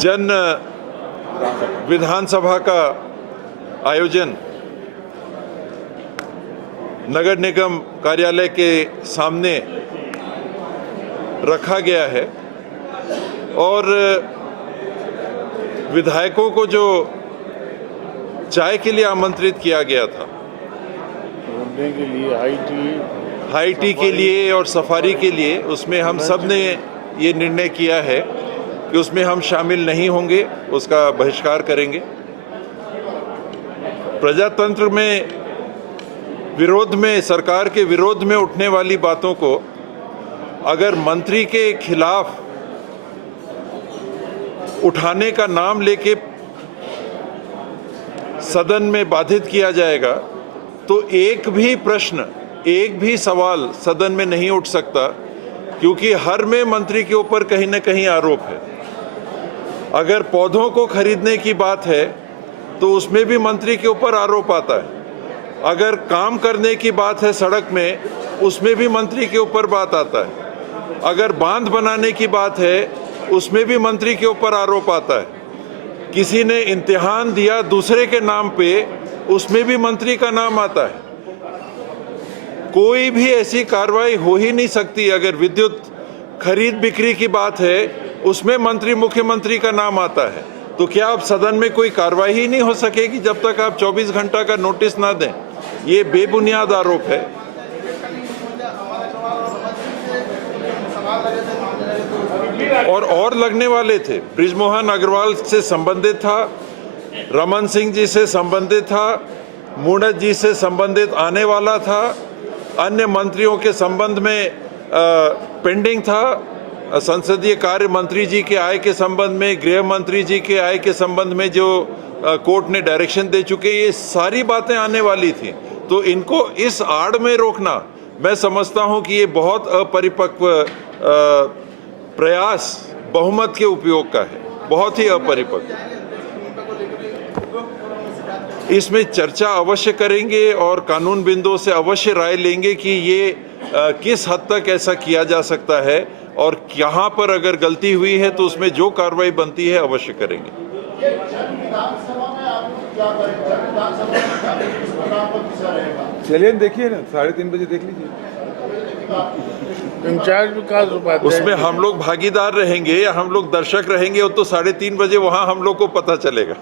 जन विधानसभा का आयोजन नगर निगम कार्यालय के सामने रखा गया है और विधायकों को जो चाय के लिए आमंत्रित किया गया था, घूमने के लिए हाई टी के लिए और सफारी के लिए, उसमें हम सब ने ये निर्णय किया है कि उसमें हम शामिल नहीं होंगे, उसका बहिष्कार करेंगे। प्रजातंत्र में विरोध में, सरकार के विरोध में उठने वाली बातों को अगर मंत्री के खिलाफ उठाने का नाम लेके सदन में बाधित किया जाएगा तो एक भी प्रश्न, एक भी सवाल सदन में नहीं उठ सकता, क्योंकि हर में मंत्री के ऊपर कहीं ना कहीं आरोप है। अगर पौधों को खरीदने की बात है तो उसमें भी मंत्री के ऊपर आरोप आता है। अगर काम करने की बात है सड़क में, उसमें भी मंत्री के ऊपर बात आता है। अगर बांध बनाने की बात है, उसमें भी मंत्री के ऊपर आरोप आता है। किसी ने इम्तिहान दिया दूसरे के नाम पे, उसमें भी मंत्री का नाम आता है। कोई भी ऐसी कार्रवाई हो ही नहीं सकती। अगर विद्युत खरीद बिक्री की बात है, उसमें मंत्री, मुख्यमंत्री का नाम आता है, तो क्या अब सदन में कोई कार्रवाई ही नहीं हो सकेगी जब तक आप 24 घंटा का नोटिस ना दें? ये बेबुनियाद आरोप है। और लगने वाले थे। बृजमोहन अग्रवाल से संबंधित था, रमन सिंह जी से संबंधित था, मूणत जी से संबंधित आने वाला था, अन्य मंत्रियों के संबंध में पेंडिंग था, संसदीय कार्य मंत्री जी के आय के संबंध में, गृह मंत्री जी के आय के संबंध में जो कोर्ट ने डायरेक्शन दे चुके, ये सारी बातें आने वाली थी। तो इनको इस आड़ में रोकना, मैं समझता हूं कि ये बहुत अपरिपक्व प्रयास बहुमत के उपयोग का है, बहुत ही अपरिपक्व। इसमें चर्चा अवश्य करेंगे और कानून बिंदुओं से अवश्य राय लेंगे कि ये किस हद तक ऐसा किया जा सकता है और यहाँ पर अगर गलती हुई है तो उसमें जो कार्रवाई बनती है अवश्य करेंगे। चलिए देखिए ना, 3:30 बजे देख लीजिए। इंचार्ज विकास उपाध्याय, उसमें हम लोग भागीदार रहेंगे या हम लोग दर्शक रहेंगे, वो तो 3:30 बजे वहाँ हम लोग को पता चलेगा।